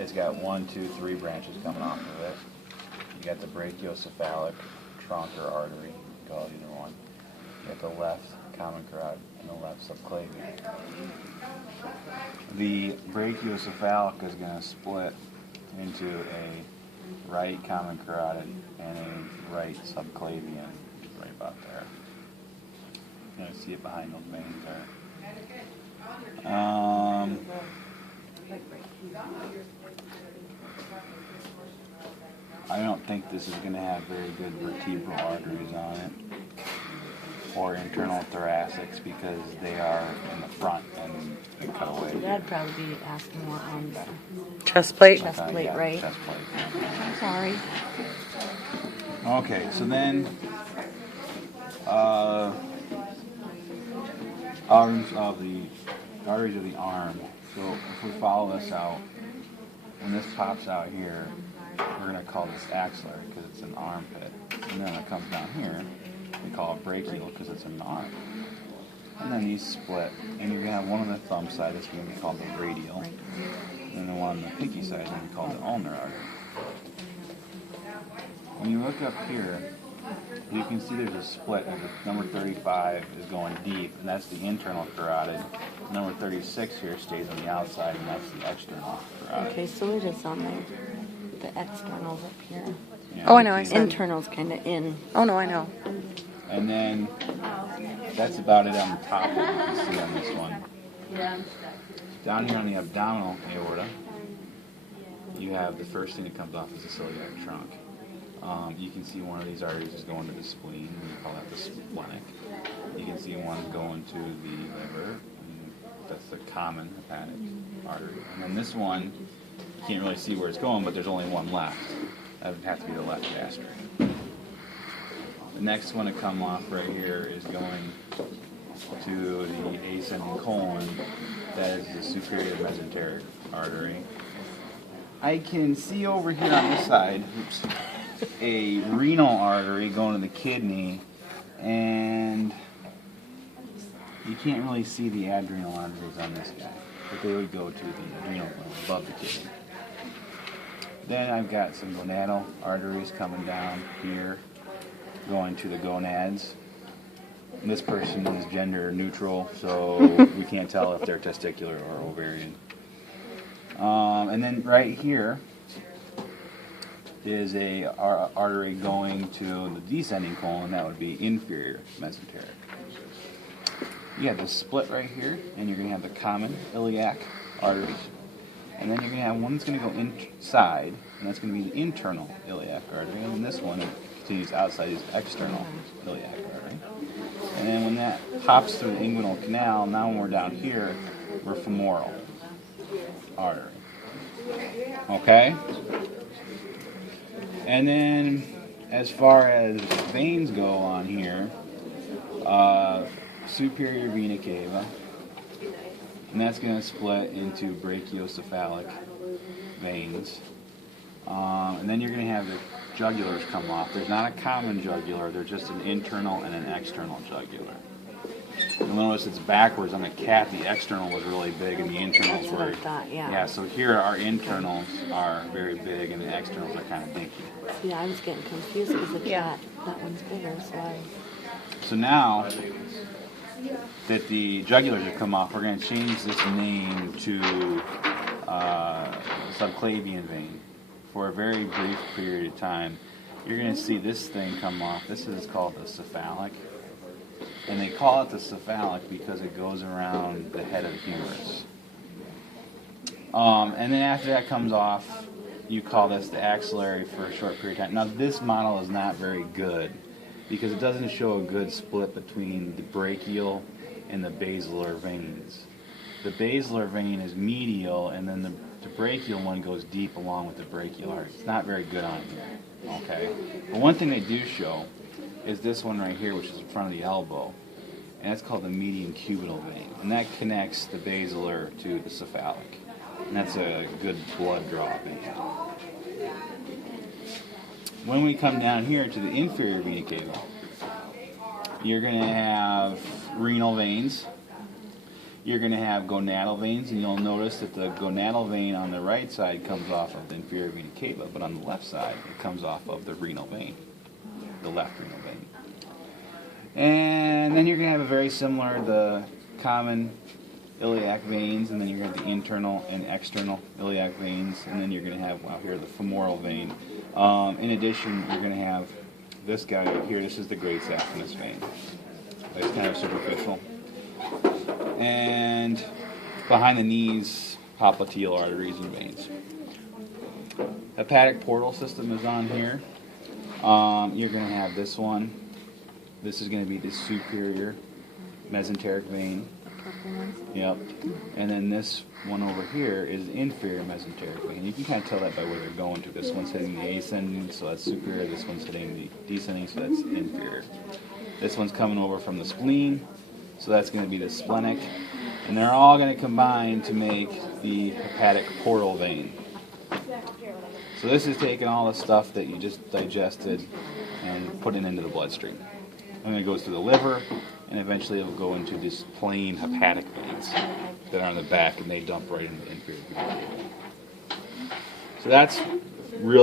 it's got 1, 2, 3 branches coming off of it. You got the brachiocephalic trunk or artery, call it either one. You got the left common carotid and the left subclavian. The brachiocephalic is going to split into a right common carotid and a right subclavian, right about there. You can see it behind those veins there. I don't think this is going to have very good vertebral arteries on it, or internal thoracics, because they are in the front and they cut away. That'd probably be asking more on the Chest plate? chest plate, yeah, right? Chest plate. I'm sorry. Okay, so then arteries of the arm. So if we follow this out, when this pops out here, we're going to call this axillary because it's an armpit. And then it comes down here, we call it brachial because it's an arm. And then these split, and you're going to have one on the thumb side that's going to be called the radial, and the one on the pinky side is going to be called the ulnar artery. When you look up here, you can see there's a split. Number 35 is going deep, and that's the internal carotid. Number 36 here stays on the outside, and that's the external carotid. Okay, so it is on there. The externals up here. Yeah, Oh, I know, I said. Internals kind of in. Oh, no, I know. And then that's about it on the top that you can see on this one. Down here on the abdominal aorta, you have the first thing that comes off is the celiac trunk. You can see one of these arteries is going to the spleen, and we call that the splenic. You can see one going to the liver, and that's the common hepatic artery. And then this one, you can't really see where it's going, but there's only one left. That would have to be the left gastric. The next one to come off right here is going to the ascending colon. That is the superior mesenteric artery. I can see over here on this side, a renal artery going to the kidney, and you can't really see the adrenal arteries on this guy, but they would go to the adrenal gland above the kidney. Then I've got some gonadal arteries coming down here, going to the gonads. And this person is gender neutral, so we can't tell if they're testicular or ovarian. And then right here is a artery going to the descending colon. That would be inferior mesenteric. You have this split right here, and you're going to have the common iliac arteries. And then you're going to have one that's going to go inside, and that's going to be the internal iliac artery. And then this one continues outside is external iliac artery. And then when that pops through the inguinal canal, now when we're down here, we're femoral artery. Okay? And then as far as veins go on here, superior vena cava, and that's going to split into brachiocephalic veins. And then you're going to have the jugulars come off. There's not a common jugular, there's just an internal and an external jugular. You'll notice it's backwards. On the cat, the external was really big and the internals That's were... what I thought, yeah. Yeah, so here our internals are very big and the externals are kind of dinky. See, I was getting confused because the cat, that one's bigger, so I... So now that the jugulars have come off, we're going to change this name to subclavian vein. For a very brief period of time, you're going to see this thing come off. This is called the cephalic. And they call it the cephalic because it goes around the head of the humerus. And then after that comes off, you call this the axillary for a short period of time. Now this model is not very good because it doesn't show a good split between the brachial and the basilar veins. The basilar vein is medial, and then the brachial one goes deep along with the brachial artery. It's not very good on here, okay? But one thing they do show is this one right here, which is in front of the elbow, and that's called the median cubital vein, and that connects the basilar to the cephalic, and that's a good blood draw vein. When we come down here to the inferior vena cava, you're going to have renal veins. you're going to have gonadal veins, and you'll notice that the gonadal vein on the right side comes off of the inferior vena cava, but on the left side it comes off of the renal vein, the left renal vein. And then you're going to have a very similar, the common iliac veins, and then you're going to have the internal and external iliac veins, and then you're going to have out here the femoral vein. In addition, you're going to have this guy right here. This is the great saphenous vein. It's kind of superficial. And behind the knees, popliteal arteries and veins. Hepatic portal system is on here. You're going to have this one. This is going to be the superior mesenteric vein. Yep. And then this one over here is inferior mesenteric vein. You can kind of tell that by where they're going to. This one's hitting the ascending, so that's superior. This one's hitting the descending, so that's inferior. This one's coming over from the spleen, so that's going to be the splenic. And they're all going to combine to make the hepatic portal vein. So this is taking all the stuff that you just digested and putting it into the bloodstream. And it goes to the liver, and eventually it will go into these plain hepatic veins that are on the back, and they dump right into the inferior. So that's really